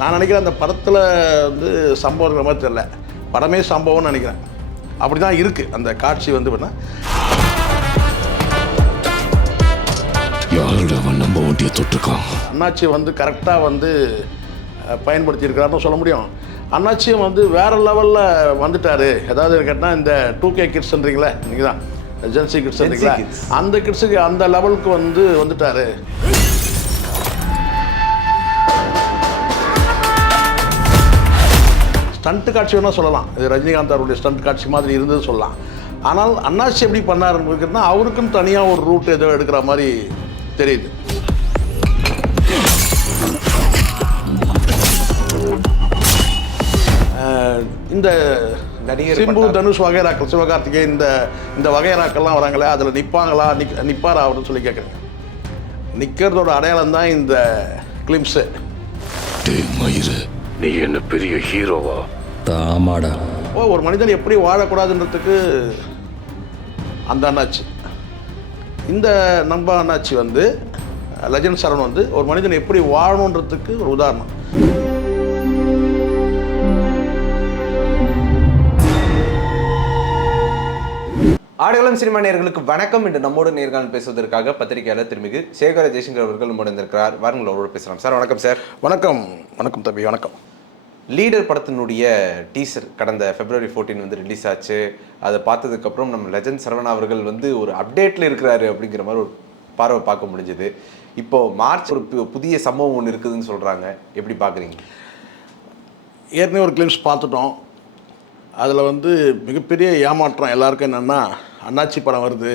நான் நினைக்கிறேன் அந்த படத்தில் வந்து சம்பவங்கிற மாதிரி தெரியல, படமே சம்பவம்னு நினைக்கிறேன். அப்படி தான் இருக்குது அந்த காட்சி வந்து பண்ணால். நம்ம வண்டியை தொட்டிருக்கான். அண்ணாச்சி வந்து கரெக்டாக வந்து பயன்படுத்தியிருக்கிறாருன்னு சொல்ல முடியும். அண்ணாச்சியும் வந்து வேறு லெவலில் வந்துட்டார். ஏதாவது கேட்டால் இந்த 2K கிட்ஸ்ன்றீங்களே நீங்கள் தான், ஜென்சி கிட்ஸ்ன்றீங்களா, அந்த கிட்ஸுக்கு அந்த லெவலுக்கு வந்துட்டார். ஸ்டண்ட் காட்சி வேணால் சொல்லலாம், இது ரஜினிகாந்த் அவருடைய ஸ்டண்ட் காட்சி மாதிரி இருந்தது சொல்லலாம். ஆனால் அண்ணாச்சி எப்படி பண்ணாருன்னு அவருக்கும் தனியாக ஒரு ரூட் ஏதோ எடுக்கிற மாதிரி தெரியுது. இந்த சிம்பு, தனுஷ் வகைராக்கள், சிவகார்த்திகே இந்த வகைராக்கள்லாம் வராங்களே, அதில் நிற்பாங்களா, நிற்பாரா அப்படின்னு சொல்லி கேட்குறேன். நிற்கிறதோட அடையாளம் தான் இந்த கிளிம்ஸு. நீ என்ன பெரிய ஹீரோவா? தாமாடா. ஒரு மனிதன் எப்படி வாழக்கூடாதுன்றதுக்கு அந்த அண்ணாச்சி, இந்த நம்ப அண்ணாச்சி வந்து லெஜண்ட் சரவணன் வந்து ஒரு மனிதன் எப்படி வாழணுன்றதுக்கு ஒரு உதாரணம். ஆடுகளம் சினிமா நேயர்களுக்கு வணக்கம். இன்று நம்மோடு நேர்காணல் பேசுவதற்காக பத்திரிகையாளர் திருமிகு சேகர ஜெய்சங்கர் அவர்கள் நம்மோடு இருந்திருக்கிறார். வாருங்கள் அவரோடு பேசலாம். சார் வணக்கம். சார் வணக்கம். வணக்கம் தம்பி, வணக்கம். லீடர் படத்தினுடைய டீசர் கடந்த February 14 வந்து ரிலீஸ் ஆச்சு. அதை பார்த்ததுக்கப்புறம் நம்ம லெஜண்ட் சரவணா அவர்கள் வந்து ஒரு அப்டேட்டில் இருக்கிறாரு அப்படிங்கிற மாதிரி ஒரு பார்வை பார்க்க முடிஞ்சுது. இப்போது மார்ச் ஒரு புதிய சம்பவம் ஒன்று இருக்குதுன்னு சொல்கிறாங்க, எப்படி பார்க்குறீங்க? ஏற்கனவே ஒரு கிளிம்ஸ் பார்த்துட்டோம். அதில் வந்து மிகப்பெரிய ஏமாற்றம் எல்லாருக்கும் என்னென்னா, அண்ணாச்சி படம் வருது,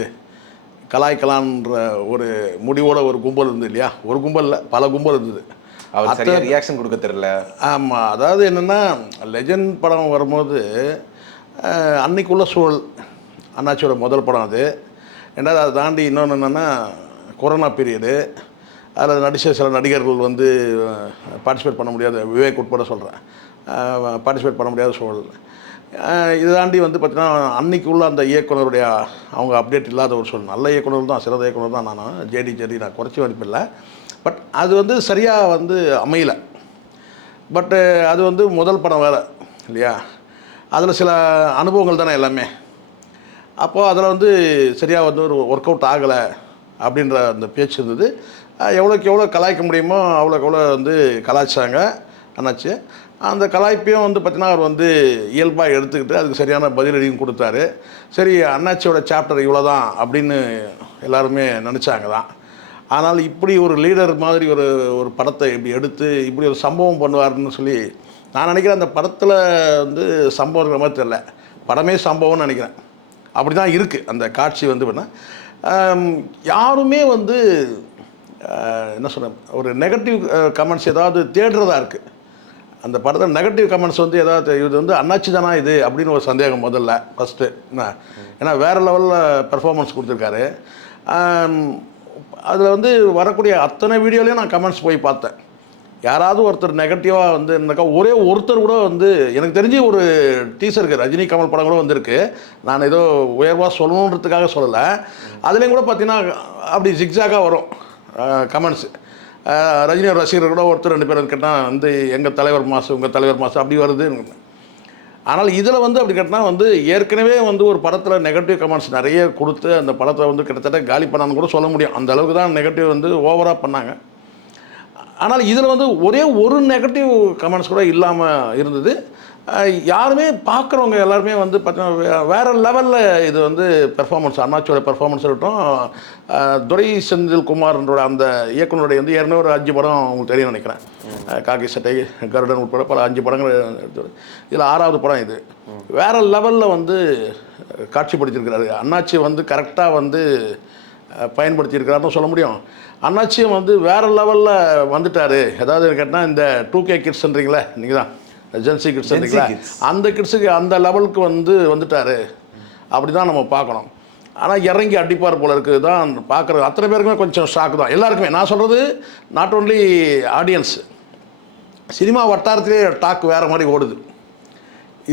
கலாய்க்கலான்ற ஒரு முடிவோட ஒரு கும்பல் இருந்தது இல்லையா? ஒரு கும்பல் இல்லை, பல கும்பல் இருந்தது. அவர் சரியாக ரியாக்ஷன் கொடுக்க தெரியல. ஆமாம், அதாவது என்னென்னா, லெஜண்ட் படம் வரும்போது அன்னைக்குள்ள சூழல், அண்ணாச்சியோட முதல் படம் அது. ரெண்டாவது அதை தாண்டி இன்னொன்று என்னென்னா, கொரோனா பீரியடு. அதில் நடித்த சில நடிகர்கள் வந்து பார்ட்டிசிபேட் பண்ண முடியாத, விவேக் உட்பட சொல்கிறேன், பார்ட்டிசிபேட் பண்ண முடியாத சூழல். இது தாண்டி வந்து பார்த்திங்கன்னா அன்றைக்குள்ள அந்த இயக்குனருடைய அவங்க அப்டேட் இல்லாத ஒரு சூழல். நல்ல இயக்குனர் தான், சிறந்த இயக்குனர் தான். நான் ஜேடி நான் குறைச்சி வரைப்பில்லை. பட் அது வந்து சரியாக வந்து அமையலை. பட்டு அது வந்து முதல் படம் வேறு இல்லையா? அதில் சில அனுபவங்கள் தானே எல்லாமே. அப்போது அதில் வந்து சரியாக வந்து ஒரு ஒர்க் அவுட் ஆகலை அப்படின்ற அந்த பேச்சு இருந்தது. எவ்வளோக்கு எவ்வளோ கலாய்க்க முடியுமோ அவ்வளோக்கு எவ்வளோ வந்து கலாய்ச்சாங்க அண்ணாச்சி. அந்த கலாய்ப்பையும் வந்து பார்த்திங்கன்னா அவர் வந்து இயல்பாக எடுத்துக்கிட்டு அதுக்கு சரியான பதிலடியும் கொடுத்தாரு. சரி, அண்ணாச்சியோட சாப்டர் இவ்வளோ தான் அப்படின்னு எல்லாருமே நினச்சாங்க தான். ஆனால் இப்படி ஒரு லீடர் மாதிரி ஒரு படத்தை இப்படி எடுத்து இப்படி ஒரு சம்பவம் பண்ணுவார்னு சொல்லி நான் நினைக்கிறேன். அந்த படத்தில் வந்து சம்பவங்கிற மாதிரி தெரியல, படமே சம்பவம்னு நினைக்கிறேன். அப்படி தான் இருக்குது அந்த காட்சி வந்து பண்ணால். யாருமே வந்து என்ன சொல்கிறேன், ஒரு நெகட்டிவ் கமெண்ட்ஸ் ஏதாவது தேடுறதா இருக்குது. அந்த படத்தில் நெகட்டிவ் கமெண்ட்ஸ் வந்து ஏதாவது இது வந்து அண்ணாச்சி தானா இது அப்படின்னு ஒரு சந்தேகம் முதல்ல ஃபஸ்ட்டு. ஏன்னா வேறு லெவலில் பெர்ஃபார்மன்ஸ் கொடுத்துருக்காரு. அதில் வந்து வரக்கூடிய அத்தனை வீடியோலையும் நான் கமெண்ட்ஸ் போய் பார்த்தேன். யாராவது ஒருத்தர் நெகட்டிவாக வந்து இருந்தாக்கா, ஒரே ஒருத்தர் கூட வந்து எனக்கு தெரிஞ்சு ஒரு டீசருக்கு ரஜினி கமல் படம் கூட வந்திருக்கு. நான் ஏதோ உயர்வாக சொல்லணுன்றதுக்காக சொல்லலை. அதுலேயும் கூட பார்த்தீங்கன்னா அப்படி ஜிக்ஸாக்காக வரும் கமெண்ட்ஸு. ரஜினி ரசிகர்கள் கூட ஒருத்தர் 2 பேர் கேட்டால் வந்து எங்கள் தலைவர் மாசு, உங்கள் தலைவர் மாசு அப்படி வருது. ஆனால் இதில் வந்து அப்படி கேட்டால் வந்து ஏற்கனவே வந்து ஒரு படத்தில் நெகட்டிவ் கமெண்ட்ஸ் நிறைய கொடுத்து அந்த படத்தை வந்து கிட்டத்தட்ட காலி பண்ணான்னு கூட சொல்ல முடியும். அந்த அளவுக்கு தான் நெகட்டிவ் வந்து ஓவராக பண்ணாங்க. ஆனால் இதில் வந்து ஒரே ஒரு நெகட்டிவ் கமெண்ட்ஸ் கூட இல்லாமல் இருந்தது. யாருமே பார்க்குறவங்க எல்லாருமே வந்து பார்த்தீங்கன்னா வேறு லெவலில் இது வந்து பெர்ஃபார்மன்ஸ், அண்ணாச்சியோட பெர்ஃபார்மன்ஸ் இருக்கட்டும். துரை செந்தில்குமார்ன்ற அந்த இயக்குனருடைய வந்து ஏற்கனவே ஒரு 5 படம் உங்களுக்கு தெரியும் நினைக்கிறேன். காக்கி சட்டை, கருடன் உட்பட பல 5 படங்கள் எடுத்து, இதில் 6வது படம் இது. வேறு லெவலில் வந்து காட்சிப்படுத்தியிருக்கிறாரு. அண்ணாச்சி வந்து கரெக்டாக வந்து பயன்படுத்தியிருக்கிறாருன்னு சொல்ல முடியும். அண்ணாச்சியும் வந்து வேறு லெவலில் வந்துட்டார். ஏதாவது கேட்டால் இந்த 2K கிட்ஸ்ன்றீங்களே நீங்கள் தான், ஜென்சி கிட்ஸ்ன்றீங்களா, அந்த கிட்ஸுக்கு அந்த லெவலுக்கு வந்துட்டார். அப்படி தான் நம்ம பார்க்கணும். ஆனால் இறங்கி அடிப்பார் போல இருக்குது தான் பார்க்குறது. அத்தனை பேருக்குமே கொஞ்சம் ஷாக்கு தான் எல்லாருக்குமே. நான் சொல்கிறது நாட் ஓன்லி ஆடியன்ஸ், சினிமா வட்டாரத்திலே டாக் வேறு மாதிரி ஓடுது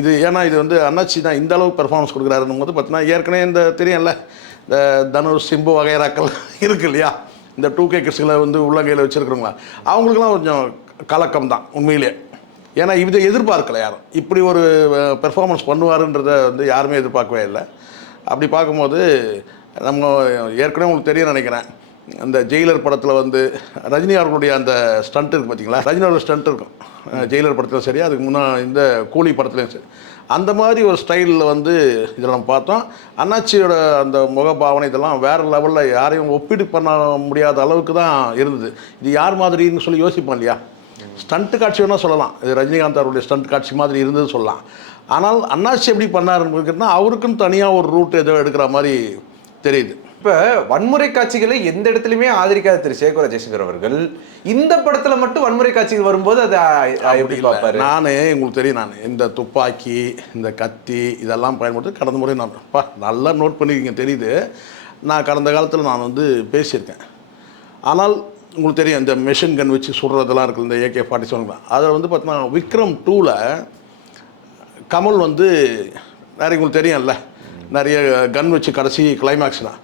இது. ஏன்னா இது வந்து அண்ணாச்சி தான் இந்த அளவுக்கு பெர்ஃபார்மன்ஸ் கொடுக்குறாருன்னும் போது பார்த்தீங்கன்னா ஏற்கனவே இந்த தெரியும்ல, இந்த தனுஷ், சிம்பு வகைராக்கள் இருக்குது இல்லையா, இந்த 2K கிட்ஸுகளை வந்து உள்ளங்கையில் வச்சுருக்கிறவங்களா, அவங்களுக்குலாம் கொஞ்சம் கலக்கம் தான் உண்மையிலே. ஏன்னா இதை எதிர்பார்க்கல யாரும், இப்படி ஒரு பெர்ஃபார்மன்ஸ் பண்ணுவாருன்றதை வந்து யாருமே எதிர்பார்க்கவே இல்லை. அப்படி பார்க்கும்போது நம்ம ஏற்கனவே உங்களுக்கு தெரியும் நினைக்கிறேன், அந்த ஜெயிலர் படத்தில் வந்து ரஜினி அவர்களுடைய அந்த ஸ்டண்ட் இருக்குது பார்த்தீங்களா, ரஜினி அவர்கள் ஸ்டண்ட் இருக்கும் ஜெயிலர் படத்தில் சரி, அதுக்கு முன்னே இந்த கூலி படத்துலையும் சரி, அந்த மாதிரி ஒரு ஸ்டைலில் வந்து இதில் நம்ம பார்த்தோம். அண்ணாச்சியோட அந்த முகபாவனை இதெல்லாம் வேறு லெவலில் யாரையும் ஒப்பீடு பண்ண முடியாத அளவுக்கு தான் இருந்தது. இது யார் மாதிரின்னு சொல்லி யோசிப்போம் இல்லையா. ஸ்டண்ட் காட்சி வேணால் சொல்லலாம், இது ரஜினிகாந்த் அவருடைய ஸ்டண்ட் காட்சி மாதிரி இருந்தது சொல்லலாம். ஆனால் அண்ணாச்சி எப்படி பண்ணாருன்னு அவருக்குன்னு தனியாக ஒரு ரூட் ஏதோ எடுக்கிற மாதிரி தெரியுது. இப்போ வன்முறை காட்சிகளை எந்த இடத்துலையுமே ஆதரிக்காத திரு சேகர் ஜெயசங்கர் அவர்கள் இந்த படத்தில் மட்டும் வன்முறை காட்சிகள் வரும்போது அதை எப்படி பார்ப்பாரு? நான் உங்களுக்கு தெரியும், நான் இந்த துப்பாக்கி இந்த கத்தி இதெல்லாம் பயன்படுத்தி கடந்த முறை நான் நல்லா நோட் பண்ணியிருக்கீங்க தெரியுது. நான் கடந்த காலத்தில் நான் வந்து பேசியிருக்கேன். ஆனால் உங்களுக்கு தெரியும் இந்த மெஷின் கன் வச்சு சுடுறதெல்லாம் இருக்குது, இந்த AK-47 அதில் வந்து பார்த்தீங்கன்னா விக்ரம் 2ல் கமல் வந்து நிறைய உங்களுக்கு தெரியும்ல, நிறைய கன் வச்சு கடைசி கிளைமேக்ஸ் தான்.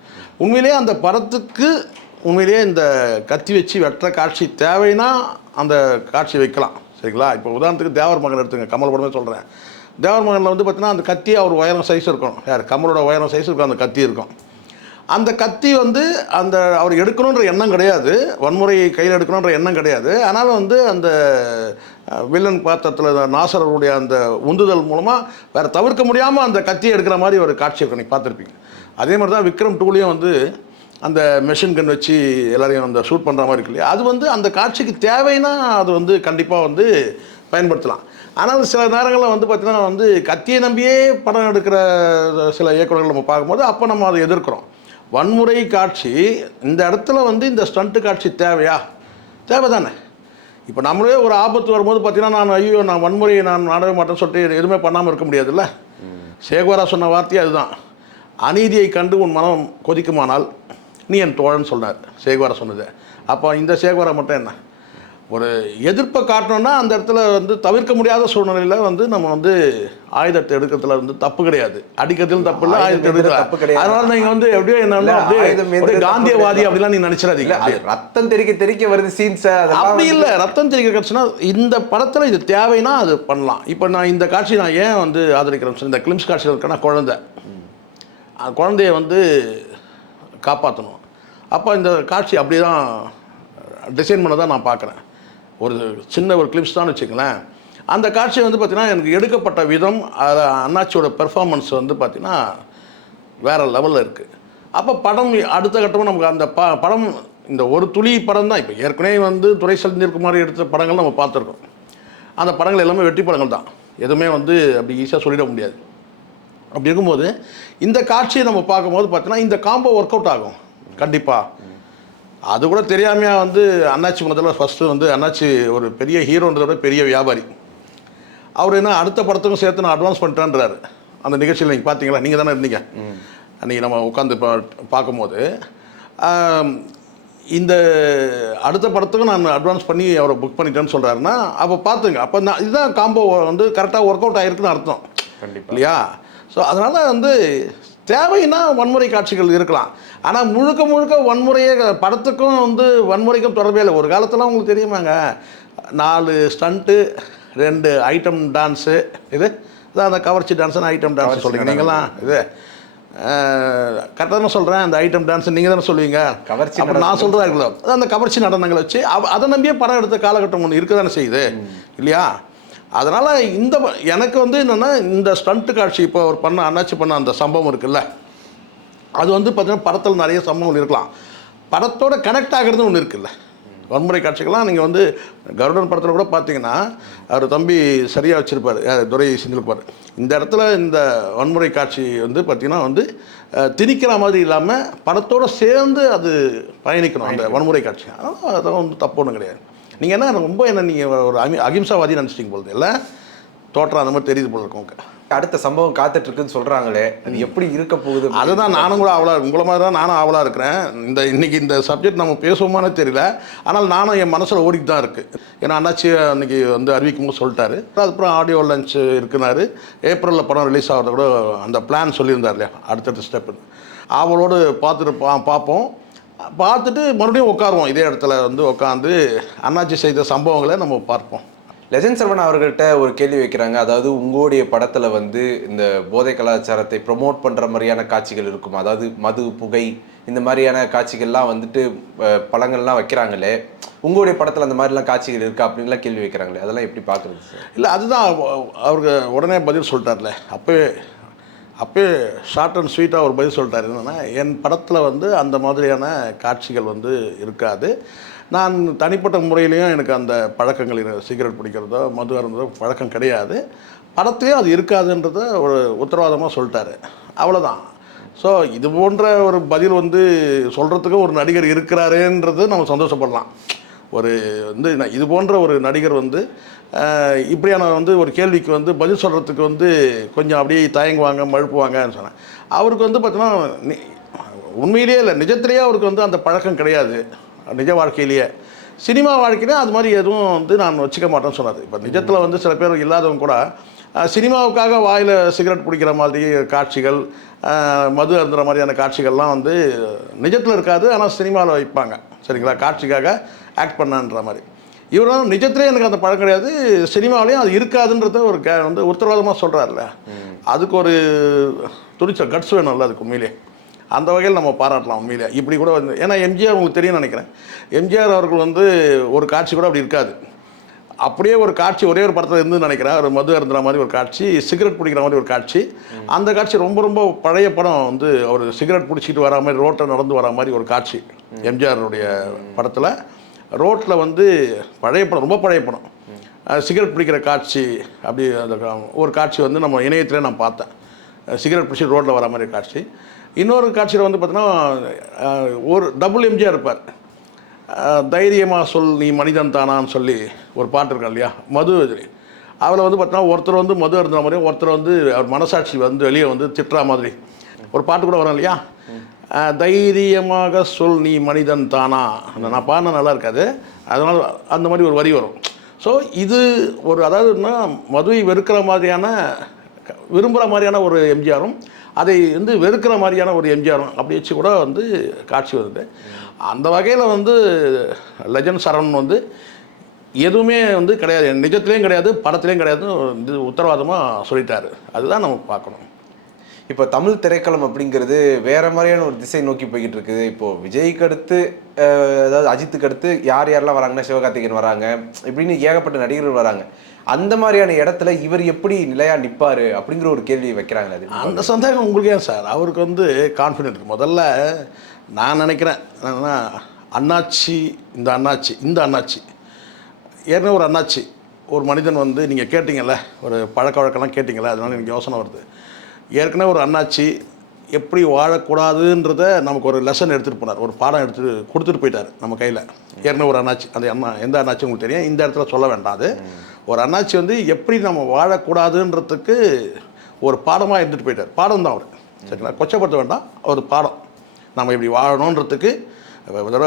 உண்மையிலே அந்த படத்துக்கு உண்மையிலேயே இந்த கத்தி வச்சு வெட்டுற காட்சி தேவைன்னா அந்த காட்சி வைக்கலாம், சரிங்களா. இப்போ உதாரணத்துக்கு தேவர் மகன் எடுத்துங்க, கமல் படமே சொல்கிறேன். தேவர் மகனில் வந்து பார்த்தீங்கன்னா அந்த கத்தி அவர் உயரம் சைஸ் இருக்கும், யார் கமலோட உயரம் சைஸ் இருக்கும், அந்த கத்தி இருக்கும். அந்த கத்தி வந்து அந்த அவர் எடுக்கணுன்ற எண்ணம் கிடையாது, வன்முறையை கையில் எடுக்கணுன்ற எண்ணம் கிடையாது. ஆனாலும் வந்து அந்த வில்லன் பாத்திரத்தில் நாசருடைய அந்த உந்துதல் மூலமாக வேறு தவிர்க்க முடியாமல் அந்த கத்தியை எடுக்கிற மாதிரி ஒரு காட்சி இருக்கும், நீங்கள் பார்த்துருப்பீங்க. அதே மாதிரி தான் விக்ரம் 2லேயும் வந்து அந்த மெஷின் கன் வச்சு எல்லாரையும் அந்த ஷூட் பண்ணுற மாதிரி இருக்கு இல்லையா, அது வந்து அந்த காட்சிக்கு தேவைன்னா அது வந்து கண்டிப்பாக வந்து பயன்படுத்தலாம். ஆனால் சில நேரங்களில் வந்து பார்த்திங்கன்னா வந்து கத்தியை நம்பியே படம் எடுக்கிற சில இயக்குநர்கள் நம்ம பார்க்கும்போது அப்போ நம்ம அதை எதிர்க்கிறோம். வன்முறை காட்சி இந்த இடத்துல வந்து இந்த ஸ்டண்ட்டு காட்சி தேவையா? தேவை தானே. இப்போ நம்மளே ஒரு ஆபத்து வரும்போது பார்த்தீங்கன்னா நான் வன்முறையை நான் நாடவே மாட்டேன்னு சொல்லிட்டு எதுவுமே பண்ணாமல் இருக்க முடியாதுல்ல. சேகுவாரா சொன்ன வார்த்தையே அதுதான், அநீதியை கண்டு உன் மனம் கொதிக்குமானால் நீ என் தோழன்னு சொன்னார் சேகுவாரா சொன்னது. அப்போ இந்த சேகுவாரா மட்டும் என்ன ஒரு எதிர்ப்பை காட்டணும்னா அந்த இடத்துல வந்து தவிர்க்க முடியாத சூழ்நிலையில் வந்து நம்ம வந்து ஆயுதத்தை எடுக்கிறதுல வந்து தப்பு கிடையாது, அடிக்கிறதுல தப்பு இல்லை, ஆயுதத்தை எடுக்கிறது தப்பு கிடையாது. அதனால நீங்கள் வந்து எப்படியோ என்ன அப்படியே காந்தியவாதி அப்படிலாம் நீங்கள் நினச்சிடாதீங்க. ரத்தம் தெறிக்க வருது சீன்ஸ் அப்படி இல்லை. ரத்தம் தெறிக்க காட்சினா இந்த படத்தில் இது தேவைன்னா அது பண்ணலாம். இப்போ நான் இந்த காட்சி நான் ஏன் வந்து ஆதரிக்கிறேன், இந்த கிளிம்ஸ் காட்சியில் இருக்கேன்னா குழந்தைய வந்து காப்பாற்றணும். அப்போ இந்த காட்சி அப்படி தான் டிசைன் பண்ண தான் நான் பார்க்குறேன். ஒரு சின்ன ஒரு கிளிப்ஸ் தான் வச்சுக்கலாம். அந்த காட்சி வந்து பார்த்திங்கன்னா எனக்கு எடுக்கப்பட்ட விதம், அண்ணாச்சியோட பெர்ஃபார்மன்ஸ் வந்து பார்த்திங்கன்னா வேறு லெவலில் இருக்குது. அப்போ படம் அடுத்த கட்டமாக நமக்கு அந்த படம் இந்த ஒரு துளி படம் தான். இப்போ ஏற்கனவே வந்து துரை செந்தில்குமார் எடுத்த படங்கள் நம்ம பார்த்துருக்கோம். அந்த படங்கள் எல்லாமே வெற்றி படங்கள் தான், எதுவுமே வந்து அப்படி ஈஸியாக சொல்லிட முடியாது. அப்படி இருக்கும்போது இந்த காட்சியை நம்ம பார்க்கும்போது பார்த்தீங்கன்னா இந்த காம்போ ஒர்க் அவுட் ஆகும் கண்டிப்பாக. அது கூட தெரியாமையாக வந்து அண்ணாச்சி முதல்ல ஃபஸ்ட்டு வந்து அண்ணாச்சி ஒரு பெரிய ஹீரோன்றத விட பெரிய வியாபாரி. அவர் என்ன அடுத்த படத்துக்கும் சேர்த்து நான் அட்வான்ஸ் பண்ணிட்டேன்றாரு. அந்த நிகழ்ச்சியில் நீங்கள் பார்த்தீங்களா, நீங்கள் தானே இருந்தீங்க அன்றைக்கி நம்ம உட்காந்து பார்க்கும்போது. இந்த அடுத்த படத்துக்கும் நான் அட்வான்ஸ் பண்ணி அவரை புக் பண்ணிட்டேன்னு சொல்கிறாருன்னா அப்போ பார்த்துங்க, அப்போ நான் இதுதான் காம்போ வந்து கரெக்டாக ஒர்க் அவுட் ஆகிருக்குன்னு அர்த்தம் இல்லையா. ஸோ அதனால் வந்து தேவைன்னா வன்முறை காட்சிகள் இருக்கலாம். ஆனால் முழுக்க வன்முறையே படத்துக்கும் வந்து வன்முறைக்கும் தொடர்பே இல்லை. ஒரு காலத்தில் உங்களுக்கு தெரியுமாங்க, 4 ஸ்டண்ட்டு 2 ஐட்டம் டான்ஸு, இது இதான் அந்த கவர்ச்சி டான்ஸுன்னு ஐட்டம் டான்ஸ் சொல்லுங்கள் நீங்களாம். இது கரெக்டாக தானே சொல்கிறேன், அந்த ஐட்டம் டான்ஸ் நீங்கள் தானே சொல்லுவீங்க, கவர்ச்சி. அப்போ நான் சொல்கிறதா இருக்குல்ல, அந்த கவர்ச்சி நடனங்களை வச்சு அதை நம்பியே படம் எடுத்த காலகட்டம் ஒன்று இருக்க தானே செய்யுது இல்லையா. அதனால் எனக்கு வந்து என்னென்னா இந்த ஸ்டண்ட்டு காட்சி இப்போ அவர் அண்ணாச்சி பண்ண அந்த சம்பவம் இருக்குல்ல, அது வந்து பார்த்திங்கன்னா படத்தில் நிறைய சம்பவங்கள் இருக்கலாம், படத்தோட கனெக்ட் ஆகிறது ஒன்று இருக்குல்ல. வன்முறை காட்சிகள்லாம் நீங்கள் வந்து கருடன் படத்தில் கூட பார்த்தீங்கன்னா அவர் தம்பி சரியாக வச்சுருப்பார், துரை செஞ்சிருப்பார். இந்த இடத்துல இந்த வன்முறை காட்சி வந்து பார்த்திங்கன்னா வந்து திணிக்கிற மாதிரி இல்லாமல் படத்தோடு சேர்ந்து அது பயணிக்கணும் அந்த வன்முறை காட்சி. அதனால் அதெல்லாம் வந்து தப்பு ஒன்றும் கிடையாது. நீங்கள் என்ன ரொம்ப நீங்கள் ஒரு அகிம்சாவாதி நினச்சிட்டிங்க போகுது இல்லை, தோற்றம் அந்த மாதிரி தெரியுது போல இருக்கும். அடுத்த சம்பவம் காத்துட்ருக்குன்னு சொல்கிறாங்களே, அது எப்படி இருக்க போகுது? அதுதான் நானும் கூட ஆவலாக, உங்களை மாதிரி தான் நானும் ஆவலாக இருக்கிறேன். இன்றைக்கி இந்த சப்ஜெக்ட் நம்ம பேசுவோமானே தெரியல, ஆனால் நானும் என் மனசில் ஓடிட்டு தான் இருக்குது. ஏன்னா அண்ணாச்சி அன்றைக்கி வந்து அறிவிக்கும் போது சொல்லிட்டாரு. அதுக்கப்புறம் ஆடியோ லஞ்ச் இருக்குனாரு, ஏப்ரலில் படம் ரிலீஸ் ஆகிறத கூட அந்த பிளான் சொல்லியிருந்தார் இல்லையா, அடுத்தடுத்த ஸ்டெப்பு. ஆவலோடு பார்த்துட்டு பார்ப்போம். பார்த்துட்டு மறுபடியும் உட்காருவோம், இதே இடத்துல வந்து உட்காந்து அண்ணாச்சி செய்த சம்பவங்களை நம்ம பார்ப்போம். லெஜண்ட் சரவணா அவர்கள்ட்ட ஒரு கேள்வி வைக்கிறாங்க. அதாவது உங்களுடைய படத்தில் வந்து இந்த போதை கலாச்சாரத்தை ப்ரொமோட் பண்ணுற மாதிரியான காட்சிகள் இருக்கும், அதாவது மது புகை இந்த மாதிரியான காட்சிகள்லாம் வந்துட்டு படங்கள்லாம் வைக்கிறாங்களே, உங்களுடைய படத்தில் அந்த மாதிரிலாம் காட்சிகள் இருக்கா அப்படின்லாம் கேள்வி வைக்கிறாங்களே, அதெல்லாம் எப்படி பார்க்குறது சார்? இல்லை, அதுதான் அவருக்கு உடனே பதில் சொல்லிட்டார்ல. அப்போயே ஷார்ட் அண்ட் ஸ்வீட்டாக ஒரு பதில் சொல்லிட்டார். என்னென்னா, என் படத்தில் வந்து அந்த மாதிரியான காட்சிகள் வந்து இருக்காது. நான் தனிப்பட்ட முறையிலையும் எனக்கு அந்த பழக்கங்கள், சிகரெட் பிடிக்கிறதோ மது அருந்ததோ பழக்கம் கிடையாது. படத்துலேயும் அது இருக்காதுன்றத ஒரு உத்தரவாதமாக சொல்லிட்டாரு. அவ்வளோதான். ஸோ இது போன்ற ஒரு பதில் வந்து சொல்கிறதுக்கு ஒரு நடிகர் இருக்கிறாரேன்றது நம்ம சந்தோஷப்படலாம். ஒரு வந்து இது போன்ற ஒரு நடிகர் வந்து இப்படியான வந்து ஒரு கேள்விக்கு வந்து பதில் சொல்கிறதுக்கு வந்து கொஞ்சம் அப்படியே தயங்குவாங்க, மழுப்புவாங்கன்னு சொன்னேன். அவருக்கு வந்து பார்த்தீங்கன்னா உண்மையிலேயே இல்லை, நிஜத்திலேயே அவருக்கு வந்து அந்த பழக்கம் கிடையாது. நிஜ வாழ்க்கையிலேயே சினிமா வாழ்க்கையிலே அது மாதிரி எதுவும் வந்து நான் வச்சுக்க மாட்டேன்னு சொன்னார். இப்போ நிஜத்தில் வந்து சில பேர் இல்லாதவங்க கூட சினிமாவுக்காக வாயில் சிகரெட் பிடிக்கிற மாதிரி காட்சிகள், மது அருந்துற மாதிரியான காட்சிகள்லாம் வந்து நிஜத்தில் இருக்காது, ஆனால் சினிமாவில் வைப்பாங்க. சரிங்களா? காட்சிக்காக ஆக்ட் பண்ணான்ற மாதிரி. இவரும் நிஜத்திலே எனக்கு அந்த பழக்கம் கிடையாது, சினிமாவிலையும் அது இருக்காதுன்றத ஒரு வந்து உத்தரவாதமாக சொல்கிறார்ல, அதுக்கு ஒரு துணிச்சல், கட்ஸ் வேணும்ல அதுக்கு உண்மையிலே. அந்த வகையில் நம்ம பாராட்டலாம் உண்மையிலே. இப்படி கூட வந்து ஏன்னா எம்ஜிஆர் உங்களுக்கு தெரியும்னு நினைக்கிறேன். எம்ஜிஆர் அவர்கள் வந்து ஒரு காட்சி கூட அப்படி இருக்காது. அப்படியே ஒரு காட்சி ஒரே ஒரு படத்தில் இருந்து நினைக்கிறேன், ஒரு மது அருந்துற மாதிரி ஒரு காட்சி, சிகரெட் பிடிக்கிற மாதிரி ஒரு காட்சி. அந்த காட்சி ரொம்ப ரொம்ப பழைய படம் வந்து அவர் சிகரெட் பிடிச்சிட்டு வரா மாதிரி ரோட்டில் நடந்து வரா மாதிரி ஒரு காட்சி எம்ஜிஆருடைய படத்தில். ரோட்டில் வந்து பழைய படம், ரொம்ப பழைய படம், சிகரெட் பிடிக்கிற காட்சி. அப்படி அந்த ஒரு காட்சி வந்து நம்ம இணையத்திலே நான் பார்த்தேன், சிகரெட் பிடிச்சி ரோட்டில் வர மாதிரி காட்சி. இன்னொரு காட்சியில் வந்து பார்த்தீங்கன்னா ஒரு டபுள் எம்ஜிஆர் இருப்பார். தைரியமாக சொல் நீ மனிதன் தானான்னு சொல்லி ஒரு பாட்டு இருக்கா இல்லையா, மது. அதில் வந்து பார்த்தீங்கன்னா ஒருத்தர் வந்து மது அருந்துற மாதிரியும், ஒருத்தர் வந்து அவர் மனசாட்சி வந்து வெளியே வந்து திட்டுற மாதிரி ஒரு பாட்டு கூட வரும் இல்லையா, தைரியமாக சொல் நீ மனிதன் தானா. அந்த நான் பாடின நல்லா இருக்காது, அதனால் அந்த மாதிரி ஒரு வரி வரும். ஸோ இது ஒரு அதாவதுன்னா மதுவை வெறுக்கிற மாதிரியான, விரும்புகிற மாதிரியான ஒரு எம்ஜிஆரும், அதை வந்து வெறுக்கிற மாதிரியான ஒரு எம்ஜிஆரும் அப்படி வச்சு கூட வந்து காட்சி வருது. அந்த வகையில் வந்து லெஜண்ட் சரவணன் வந்து எதுவுமே வந்து கிடையாது, நிஜத்துலேயும் கிடையாது, படத்துலேயும் கிடையாது, இது உத்தரவாதமாக சொல்லிட்டாரு. அதுதான் நம்ம பார்க்கணும். இப்போ தமிழ் திரைக்களம் அப்படிங்கிறது வேற மாதிரியான ஒரு திசை நோக்கி போய்கிட்டு இருக்குது. இப்போது விஜய்க்கு அடுத்து, அதாவது அஜித்துக்கு அடுத்து யார் யாரெல்லாம் வராங்கன்னா, சிவகார்த்திகேயன் வராங்க, இப்படின்னு ஏகப்பட்ட நடிகர்கள் வராங்க. அந்த மாதிரியான இடத்துல இவர் எப்படி நிலையாக நிற்பார் அப்படிங்கிற ஒரு கேள்வி வைக்கிறாங்க. அது அந்த சந்தேகம் உங்களுக்கு ஏன் சார்? அவருக்கு வந்து கான்ஃபிடென்ட். முதல்ல நான் நினைக்கிறேன் என்னன்னா, அண்ணாச்சி இந்த அண்ணாச்சி ஏற்கனவே ஒரு அண்ணாச்சி, ஒரு மனிதன் வந்து நீங்கள் கேட்டிங்கல்ல, ஒரு பழக்க வழக்கம்லாம் கேட்டிங்கல்ல, அதனால எனக்கு யோசனை வருது. ஏற்கனவே ஒரு அண்ணாச்சி எப்படி வாழக்கூடாதுன்றத நமக்கு ஒரு லெசன் எடுத்துகிட்டு போனார், ஒரு பாடம் கொடுத்துட்டு போயிட்டார் நம்ம கையில். ஏற்கனவே ஒரு அண்ணாச்சி, அந்த எந்த அண்ணாச்சி உங்களுக்கு தெரியும், இந்த இடத்துல சொல்ல வேண்டாம். அது ஒரு அண்ணாச்சி வந்து எப்படி நம்ம வாழக்கூடாதுன்றதுக்கு ஒரு பாடமாக எடுத்துகிட்டு போயிட்டார். பாடம் தான் அவர், சரிங்களா? கொச்சப்படுத்த வேண்டாம், ஒரு பாடம். நம்ம இப்படி வாழணுன்றதுக்கு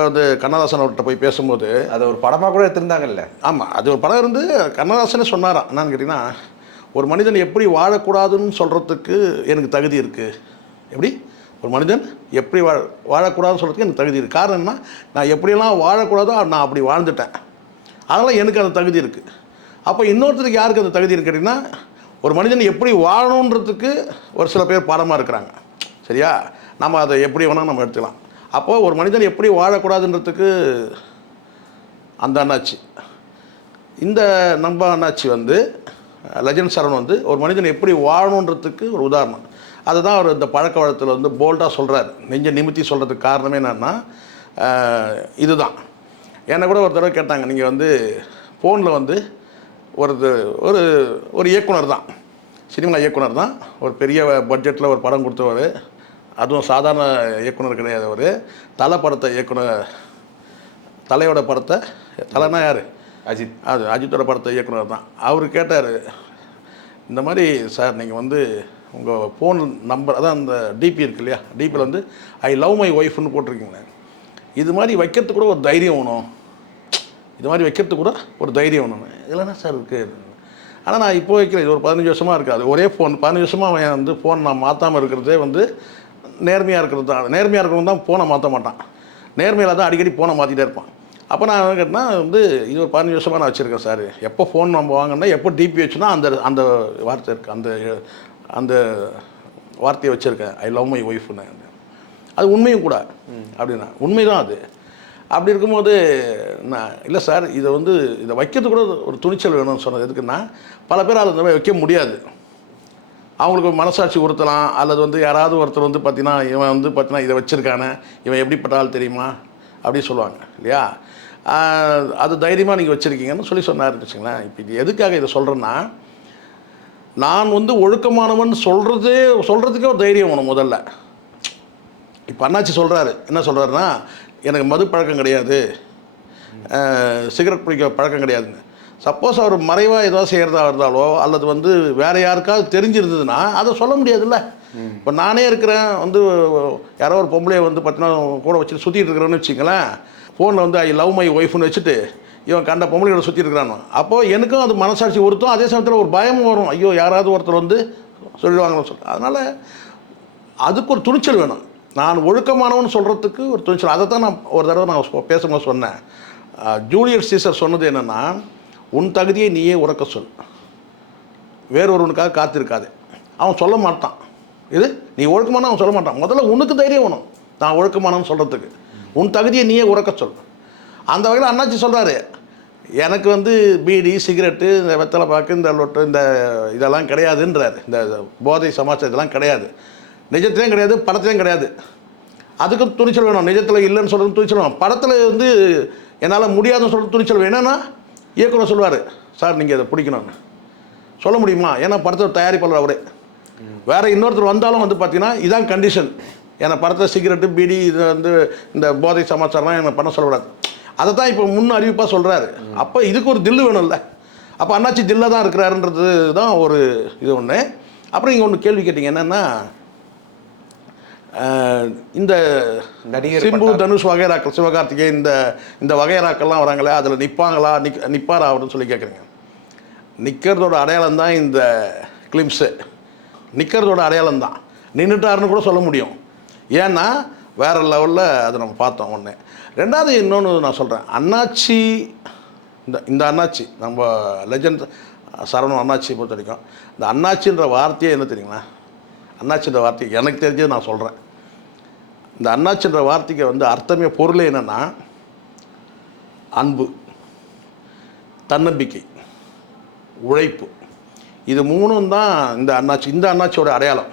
வந்து கண்ணதாசன் அவர்கிட்ட போய் பேசும்போது அதை ஒரு படமாக கூட எடுத்திருந்தாங்கல்ல. ஆமாம், அது ஒரு படம் இருந்து கண்ணதாசனே சொன்னாராம். என்னன்னு கேட்டிங்கன்னா, ஒரு மனிதன் எப்படி வாழக்கூடாதுன்னு சொல்கிறதுக்கு எனக்கு தகுதி இருக்குது. எப்படி ஒரு மனிதன் எப்படி வாழக்கூடாதுன்னு சொல்கிறதுக்கு எனக்கு தகுதி இருக்குது. காரணம் என்ன, நான் எப்படியெல்லாம் வாழக்கூடாதோ நான் அப்படி வாழ்ந்துட்டேன், அதனால் எனக்கு அந்த தகுதி இருக்குது. அப்போ இன்னொருத்தருக்கு யாருக்கு அந்த தகுதி இருக்குன்னு கேட்டிங்கன்னா, ஒரு மனிதன் எப்படி வாழணுன்றதுக்கு ஒரு சில பேர் பாடமாக இருக்கிறாங்க. சரியா? நம்ம அதை எப்படி வேணால் நம்ம எடுத்துக்கலாம். அப்போது ஒரு மனிதன் எப்படி வாழக்கூடாதுன்றதுக்கு அந்த அண்ணாச்சி, இந்த நம்ம அண்ணாச்சி வந்து லெஜண்ட் சரவணன் வந்து ஒரு மனிதன் எப்படி வாழணுன்றதுக்கு ஒரு உதாரணம். அதுதான் அவர் இந்த பழக்க வழக்கத்தில் வந்து போல்டாக சொல்கிறார். நெஞ்ச நிமித்தி சொல்கிறதுக்கு காரணமே என்னன்னா இதுதான். என்னை கூட ஒரு தடவை கேட்டாங்க, நீங்கள் வந்து ஃபோனில் வந்து ஒரு இயக்குனர் தான், சினிமா இயக்குனர் தான், ஒரு பெரிய பட்ஜெட்டில் ஒரு படம் கொடுத்தவர். அதுவும் சாதாரண இயக்குனர் கிடையாது. அவர் தலை படத்தை இயக்குனர், தலையோட படத்தை, தலைனா யார், அஜித். அது அஜித்தோட படத்தை இயக்குனர் தான். அவர் கேட்டார், இந்த மாதிரி சார் நீங்கள் வந்து உங்கள் ஃபோன் நம்பர், அதான் அந்த டிபி இருக்கு இல்லையா, டிபியில் வந்து ஐ லவ் மை ஒய்ஃப்னு போட்டிருக்கீங்க, இது மாதிரி வைக்கிறதுக்கு கூட ஒரு தைரியம் வேணும், இது மாதிரி வைக்கிறதுக்கு கூட ஒரு தைரியம் வேணும். இல்லைன்னா சார் இருக்குது. ஆனால் நான் இப்போ வைக்கிறேன், இது ஒரு 15 வருஷமாக இருக்காது, ஒரே ஃபோன் 15 வருஷமாக அவன் வந்து ஃபோன் நான் மாற்றாமல் இருக்கிறதே வந்து நேர்மையாக இருக்கிறது தான். நேர்மையாக இருக்கிறவங்க தான் ஃபோனை மாற்ற மாட்டான். நேர்மையில் தான் அடிக்கடி ஃபோனை மாற்றிட்டே இருப்பான். அப்போ நான் என்ன கேட்டேன்னா வந்து இது ஒரு 15 வருஷமாக நான் வச்சுருக்கேன் சார். எப்போ ஃபோன் நம்ம வாங்கினா எப்போ டிபி வச்சுன்னா அந்த அந்த வார்த்தை இருக்குது, அந்த வார்த்தையை வச்சுருக்கேன், ஐ லவ் மை ஒய்ஃப்னு. அது உண்மையும் கூட அப்படின்னா உண்மை தான் அது. அப்படி இருக்கும்போது நான் இல்லை சார் இதை வைக்கிறது கூட ஒரு துணிச்சல் வேணும்னு சொன்னது எதுக்குன்னா, பல பேர் அதை வைக்க முடியாது. அவங்களுக்கு மனசாட்சி உறுத்தலாம், அல்லது யாராவது ஒருத்தர் பார்த்தீங்கன்னா இவன் பார்த்தீங்கன்னா இதை வச்சுருக்கானே, இவன் எப்படிப்பட்ட ஆள் தெரியுமா அப்படி சொல்லுவாங்க இல்லையா. அது தைரியமாக நீங்கள் வச்சுருக்கீங்கன்னு சொன்னார்னு வச்சுங்களேன். இப்போ இது எதுக்காக இதை சொல்கிறேன்னா, நான் ஒழுக்கமானவன் சொல்கிறதுக்கே ஒரு தைரியம் வேணும் முதல்ல. இப்போ அண்ணாச்சி சொல்கிறாரு, என்ன சொல்கிறாருன்னா, எனக்கு மது பழக்கம் கிடையாது, சிகரெட் பிடிக்க பழக்கம் கிடையாதுன்னு. சப்போஸ் அவர் மறைவாக ஏதாவது செய்கிறதா இருந்தாலோ அல்லது வேறு யாருக்காவது தெரிஞ்சிருந்ததுன்னா அதை சொல்ல முடியாதுல்ல. இப்போ நானே இருக்கிறேன், யாரோ ஒரு பொம்பளையை பார்த்தீங்கன்னா கூட வச்சுட்டு சுற்றிட்டு இருக்கிறேன்னு வச்சுங்களேன். ஃபோனில் ஐ லவ் மை ஒய்ஃப்னு வச்சுட்டு இவன் கண்ட பொம்பளையோட சுற்றி இருக்கிறானோ, அப்போது எனக்கும் அது மனசாட்சி உறுத்தும். அதே சமயத்தில் ஒரு பயமும் வரும், ஐயோ யாராவது ஒருத்தர் சொல்லிடுவாங்கன்னு சொல்லிட்டு. அதனால் அதுக்கு ஒரு துணிச்சல் வேணும். நான் ஒழுக்கமானவன்னு சொல்கிறதுக்கு ஒரு துணிச்சல். அதை தான் நான் ஒரு தடவை நான் பேசும்போது சொன்னேன். ஜூலியஸ் சீசர் சொன்னது என்னென்னா, உன் தகுதியை நீயே உறக்க சொல், வேறொருவனுக்காக காத்திருக்காது. அவன் சொல்ல மாட்டான், இது நீ ஒழுக்கமான அவன் சொல்ல மாட்டான். முதல்ல உனக்கு தைரியம் வேணும் நான் ஒழுக்கமானவன்னு சொல்கிறதுக்கு. உன் தகுதியை நீயே உறக்க சொல். அந்த வகையில் அண்ணாச்சி சொல்கிறாரு, எனக்கு பீடி சிகரெட்டு இந்த வெத்தலை பாக்கு இந்த லொட்டு இதெல்லாம் கிடையாதுன்றாரு. இந்த போதை சமாச்சாரம் இதெல்லாம் கிடையாது, நிஜத்துலேயும் கிடையாது, படத்துலேயும் கிடையாது. அதுக்கும் துணிச்சல் வேணும். நிஜத்தில் இல்லைன்னு சொல்கிறது துணிச்சல் வேணும். படத்தில் என்னால் முடியாதுன்னு சொல்கிறது துணிச்சல் வேணும். ஏன்னா இயக்குனர் சொல்லுவார், சார் நீங்கள் இதை பிடிக்கணும்னு சொல்ல முடியுமா? ஏன்னா படத்தில் தயாரிப்பாளர் அவரே. வேறு இன்னொருத்தர் வந்தாலும் பார்த்தீங்கன்னா இதான் கண்டிஷன், ஏன்னா படத்தில் சிகரெட்டு பீடி இது இந்த போதை சமாச்சாரம்லாம் என்னை பண்ண சொல்லக்கூடாது. அதை தான் இப்போ முன் அறிவிப்பாக சொல்கிறாரு. அப்போ இதுக்கு ஒரு தில்லு வேணும்ல. அப்போ அண்ணாச்சி தில்லாக தான் இருக்கிறாருன்றது தான் ஒரு இது ஒன்று. அப்புறம் இங்கே ஒன்று கேள்வி கேட்டிங்க, என்னென்னா இந்த நடிகர் சிம்பு தனுஷ் வகைராக்கள் சிவகார்த்திகே இந்த வகைராக்கள்லாம் வராங்களே, அதில் நிற்பாங்களா நிற்பாரா அப்படின்னு சொல்லி கேட்குறீங்க. நிற்கிறதோட அடையாளம் தான் இந்த கிளிம்ஸு. நிற்கிறதோட அடையாளம் தான், நின்றுட்டாருன்னு கூட சொல்ல முடியும். ஏன்னா வேறு லெவலில் அதை நம்ம பார்த்தோம். ஒன்று. ரெண்டாவது இன்னொன்று நான் சொல்கிறேன், அண்ணாச்சி இந்த அண்ணாச்சி நம்ம லெஜண்ட் சரவணன் அண்ணாச்சி பொறுத்த வரைக்கும் இந்த அண்ணாச்சின்ற வார்த்தையே என்ன தெரியுங்களா? அண்ணாச்சின்ற வார்த்தை எனக்கு தெரிஞ்சது நான் சொல்கிறேன். இந்த அண்ணாச்சின்ற வார்த்தைக்கு அர்த்தமே பொருளே என்னென்னா, அன்பு, தன்னம்பிக்கை, உழைப்பு. இது மூணும் தான் இந்த அண்ணாச்சியோட அடையாளம்.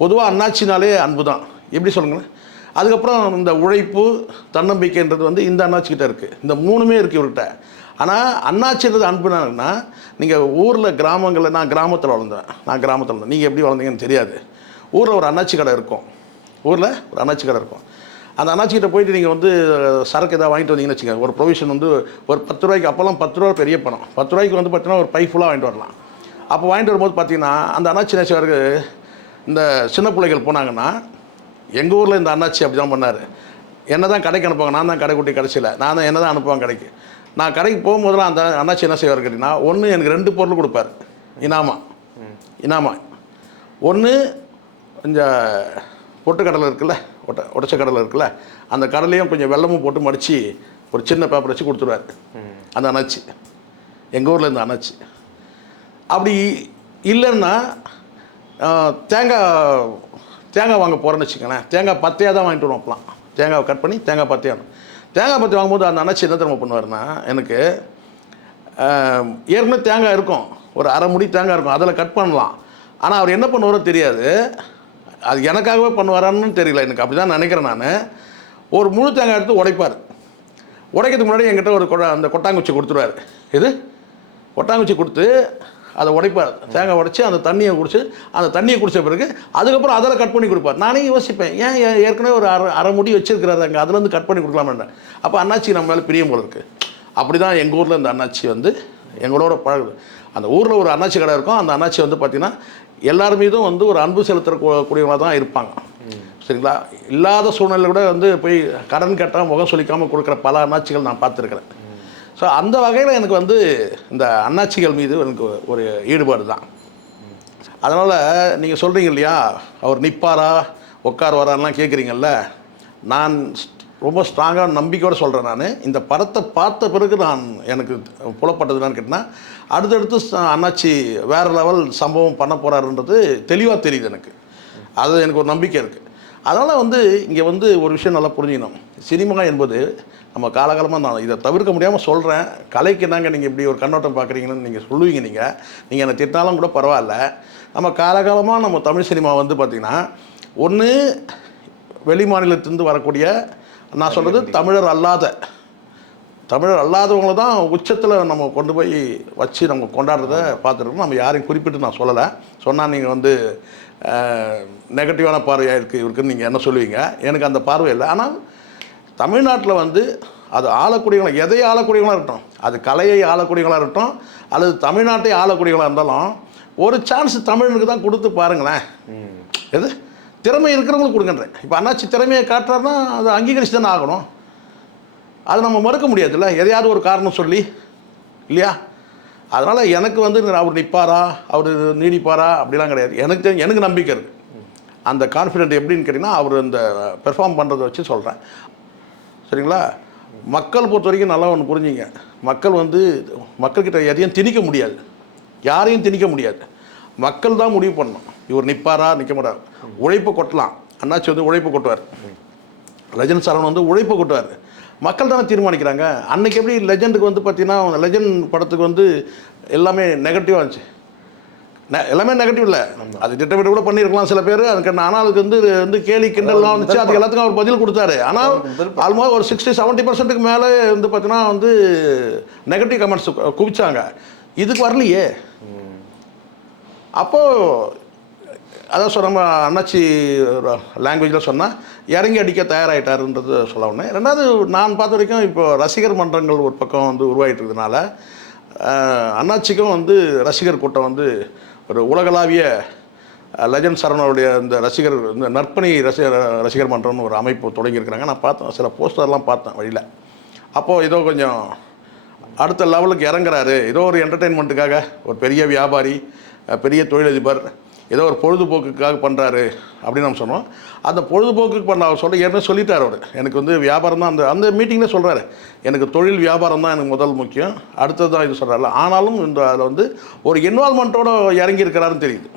பொதுவாக அண்ணாச்சினாலே அன்பு தான், எப்படி சொல்லுங்களேன். அதுக்கப்புறம் இந்த உழைப்பு தன்னம்பிக்கைன்றது இந்த அண்ணாச்சிக்கிட்ட இருக்குது. இந்த மூணுமே இருக்குது இவர்கிட்ட. ஆனால் அண்ணாச்சின்றது அன்புனா, நீங்கள் ஊரில் கிராமங்களில், நான் கிராமத்தில் வளர்ந்தேன். நீங்கள் எப்படி வளர்ந்தீங்கன்னு தெரியாது. ஊரில் ஒரு அண்ணாச்சி கடை இருக்கும். அந்த அண்ணாச்சிக்கிட்ட போயிட்டு நீங்கள் சரக்கு எதாவது வாங்கிட்டு வந்தீங்கன்னு வச்சுக்கோங்க. ஒரு ப்ரொவிஷன் ஒரு 10 ரூபாய்க்கு, அப்போல்லாம் 10 ரூபா பெரிய பணம். 10 ரூபாய்க்கு பார்த்தீங்கன்னா ஒரு பை ஃபுல்லாக வாங்கிட்டு வரலாம். அப்போ வாங்கிட்டு வரும்போது பார்த்தீங்கன்னா அந்த அண்ணாச்சி நேச்சுவருக்கு இந்த சின்ன பிள்ளைகள் போனாங்கன்னா, எங்கள் ஊரில் இந்த அண்ணாச்சி அப்படி தான் பண்ணார். என்ன தான் கடைக்கு அனுப்புவாங்க, நான் தான் கடைக்குட்டி கடைசியில் நான் தான் என்ன தான் அனுப்புவாங்க கடைக்கு. நான் கடைக்கு போகும்போதெல்லாம் அந்த அண்ணாச்சி என்ன செய்வார் கேட்டிங்கன்னா, ஒன்று எனக்கு 2 பொருள் கொடுப்பார் இனாமா. ஒன்று கொஞ்சம் பொட்டுக்கடலை இருக்குல்ல, உடச்ச கடலை இருக்குல்ல, அந்த கடலையும் கொஞ்சம் வெல்லமும் போட்டு மடித்து ஒரு சின்ன பேப்பர் வச்சு கொடுத்துருவார் அந்த அண்ணாச்சி. எங்கள் ஊரில் இந்த அண்ணாச்சி. அப்படி இல்லைன்னா தேங்காய் வாங்க போகிறேன்னு வச்சுக்கோங்களேன், தேங்காய் பத்தையாக தான் வாங்கிட்டு வருவோம். அப்பலாம் தேங்காய் கட் பண்ணி தேங்காய் பத்தி வாங்கும்போது அந்த அண்ணாச்சி என்ன தெரியுமா பண்ணுவார்னா, எனக்கு ஏற்கனவே தேங்காய் இருக்கும், ஒரு அரை முடி தேங்காய் இருக்கும், அதில் கட் பண்ணலாம். ஆனால் அவர் என்ன பண்ணுவாரோ தெரியாது, அது எனக்காகவே பண்ணுவாரான்னு தெரியல, எனக்கு அப்படி தான் நினைக்கிறேன் நான். ஒரு முழு தேங்காய் எடுத்து உடைப்பார். உடைக்கிறதுக்கு முன்னாடி என்கிட்ட அந்த கொட்டாங்குச்சி கொடுத்துருவார். கொட்டாங்குச்சி கொடுத்து அதை உடைப்பார். தேங்காய் உடைச்சி அந்த தண்ணியை குடித்த பிறகு அதுக்கப்புறம் அதில் கட் பண்ணி கொடுப்பார். நானே யோசிப்பேன், ஏன் ஏற்கனவே ஒரு அரை முடி வச்சிருக்கிறாரு அங்கே, அதுலேருந்து கட் பண்ணி கொடுக்கலாமே. அப்போ அண்ணாச்சி நம்ம மேலே பிரியம் போல இருக்குது. அப்படி தான் எங்கள் ஊரில் இந்த அண்ணாச்சி எங்களோட பழகுது. அந்த ஊரில் ஒரு அண்ணாச்சி கடை இருக்கும். அந்த அண்ணாச்சி பார்த்திங்கன்னா எல்லார் மீதும் ஒரு அன்பு செலுத்தக்கூடியவங்க தான் இருப்பாங்க. சரிங்களா? இல்லாத சூழ்நிலை கூட போய் கடன் கேட்டால் முகம் சொல்லிக்காமல் கொடுக்குற பல அண்ணாச்சிகள் நான் பார்த்துருக்குறேன். ஸோ அந்த வகையில் எனக்கு இந்த அண்ணாச்சிகள் மீது எனக்கு ஒரு ஈடுபாடு தான். அதனால் நீங்கள் சொல்கிறீங்க இல்லையா, அவர் நிற்பாரா உட்காருவாரான்லாம் கேட்குறீங்கல்ல, நான் ரொம்ப ஸ்ட்ராங்காக நம்பிக்கையோடு சொல்கிறேன். நான் இந்த படத்தை பார்த்த பிறகு எனக்கு புலப்பட்டது என்னன்னு கேட்டிங்கன்னா, அடுத்தடுத்து அண்ணாச்சி வேறு லெவல் சம்பவம் பண்ண போகிறாருன்றது தெளிவாக தெரியுது எனக்கு. அது எனக்கு ஒரு நம்பிக்கை இருக்குது. அதனால் இங்கே ஒரு விஷயம் நல்லா புரிஞ்சுக்கணும். சினிமா என்பது நம்ம காலகாலமாக நான் இதை தவிர்க்க முடியாமல் சொல்கிறேன். கலைக்கு என்னங்க நீங்கள் இப்படி ஒரு கண்ணோட்டம் பார்க்குறீங்கன்னு நீங்கள் சொல்லுவீங்க. நீங்கள் என்னை திட்டினாலும் கூட பரவாயில்ல. நம்ம காலகாலமாக நம்ம தமிழ் சினிமா பார்த்திங்கன்னா, ஒன்று வெளி மாநிலத்திலேருந்து வரக்கூடிய, நான் சொல்கிறது தமிழர் அல்லாதவங்கள தான் உச்சத்தில் நம்ம கொண்டு போய் வச்சு நம்ம கொண்டாடுறத பார்த்துருக்கோம். நம்ம யாரையும் குறிப்பிட்டு நான் சொல்லலை. சொன்னால் நீங்கள் நெகட்டிவான பார்வையாக இருக்குன்னு நீங்கள் என்ன சொல்லுவீங்க. எனக்கு அந்த பார்வை இல்லை. ஆனால் தமிழ்நாட்டில் அது ஆளக்கூடியவங்களா, எதை ஆளக்கூடியவங்களாக இருக்கட்டும், அது கலையை ஆளக்கூடியவங்களாக இருக்கட்டும் அல்லது தமிழ்நாட்டை ஆளக்கூடியவங்களாக இருந்தாலும் ஒரு சான்ஸ் தமிழனுக்கு தான் கொடுத்து பாருங்களேன். எது திறமை இருக்கிறவங்களுக்கு கொடுங்கன்றேன். இப்போ அண்ணாச்சி திறமையை காட்டுறாருன்னா அது அங்கீகரிச்சு தானே ஆகணும். அது நம்ம மறுக்க முடியாதுல்ல, எதையாவது ஒரு காரணம் சொல்லி, இல்லையா? அதனால் எனக்கு அவர் நிற்பாரா, அவர் நீடிப்பாரா அப்படிலாம் கிடையாது. எனக்கு நம்பிக்கை இருக்குது. அந்த கான்ஃபிடென்ட் எப்படின்னு கேட்டிங்கன்னா, அவர் இந்த பெர்ஃபார்ம் பண்ணுறதை வச்சு சொல்கிறேன். சரிங்களா? மக்கள் பொறுத்த வரைக்கும் நல்லா ஒன்று புரிஞ்சுங்க. மக்கள்கிட்ட எதையும் திணிக்க முடியாது, யாரையும் திணிக்க முடியாது. மக்கள் தான் முடிவு பண்ணணும். இவர் நிற்பாரா நிற்க மாட்டார். உழைப்பு கொட்டலாம். அண்ணாச்சி உழைப்பு கொட்டுவார். லெஜண்ட் சரவணன் உழைப்பு கொட்டுவார். மக்கள் தானே தீர்மானிக்கிறாங்க. அன்றைக்கி எப்படி லெஜெண்டுக்கு பார்த்தீங்கன்னா, லெஜெண்ட் படத்துக்கு எல்லாமே நெகட்டிவாக இருந்துச்சு. எல்லாமே நெகட்டிவ் இல்லை, அது திட்டமிட்டு கூட பண்ணியிருக்கலாம் சில பேர். அதுக்கு ஆனால் அதுக்கு கேலி கிண்டல்லாம் வந்துச்சு. அதுக்கு எல்லாத்துக்கும் அவர் பதில் கொடுத்தாரு. ஆனால் ஆல்மோஸ்ட் ஒரு 60-70% மேலே பார்த்தீங்கன்னா நெகட்டிவ் கமெண்ட்ஸ் குவிச்சாங்க. இதுக்கு வரலையே. அப்போது அதான் நம்ம அண்ணாச்சி லாங்குவேஜில் சொன்னால் இறங்கி அடிக்க தயாராகிட்டாருன்றது சொல்ல ஒன்று. ரெண்டாவது, நான் பார்த்த வரைக்கும் இப்போ ரசிகர் மன்றங்கள் ஒரு பக்கம் உருவாகிட்டு இருக்கிறதுனால அண்ணாச்சிக்கும் ரசிகர் கூட்டம் ஒரு உலகளாவிய லெஜண்ட் சரவணனுடைய இந்த நற்பணி ரசிகர் மன்றம்னு ஒரு அமைப்பு தொடங்கியிருக்கிறாங்க. நான் பார்த்தேன், சில போஸ்டர்லாம் பார்த்தேன் வழியில். அப்போது ஏதோ கொஞ்சம் அடுத்த லெவலுக்கு இறங்குறாரு, ஏதோ ஒரு என்டர்டெயின்மெண்ட்டுக்காக, ஒரு பெரிய வியாபாரி, பெரிய தொழிலதிபர், ஏதோ ஒரு பொழுதுபோக்குக்காக பண்ணுறாரு அப்படின்னு நம்ம சொன்னோம். அந்த பொழுதுபோக்குக்கு அவர் ஏற்கனவே சொல்லிட்டார். அவர் எனக்கு வியாபாரம் தான், அந்த மீட்டிங்கில் சொல்கிறாரு, எனக்கு தொழில் வியாபாரம் தான் எனக்கு முதல் முக்கியம், அடுத்தது தான் இது சொல்கிறாரு. ஆனாலும் அதில் ஒரு இன்வால்மெண்ட்டோடு இறங்கியிருக்கிறாருன்னு தெரியுது.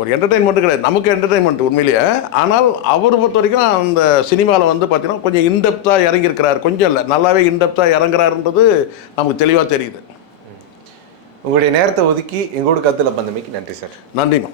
ஒரு என்டர்டெயின்மெண்ட்டு கிடையாது, நமக்கு என்டர்டெயின்மெண்ட் உண்மையிலேயே. ஆனால் அவர் பொறுத்த வரைக்கும் அந்த சினிமாவில் பார்த்தீங்கன்னா கொஞ்சம் இன்டெப்த்தாக இறங்கியிருக்கிறார். கொஞ்சம் இல்லை, நல்லாவே இன்டெப்த்தாக இறங்குறாருன்றது நமக்கு தெளிவாக தெரியுது. உங்களுடைய நேரத்தை ஒதுக்கி எங்களோட கருத்தில் பந்தமைக்கு நன்றி சார். நன்றிமா.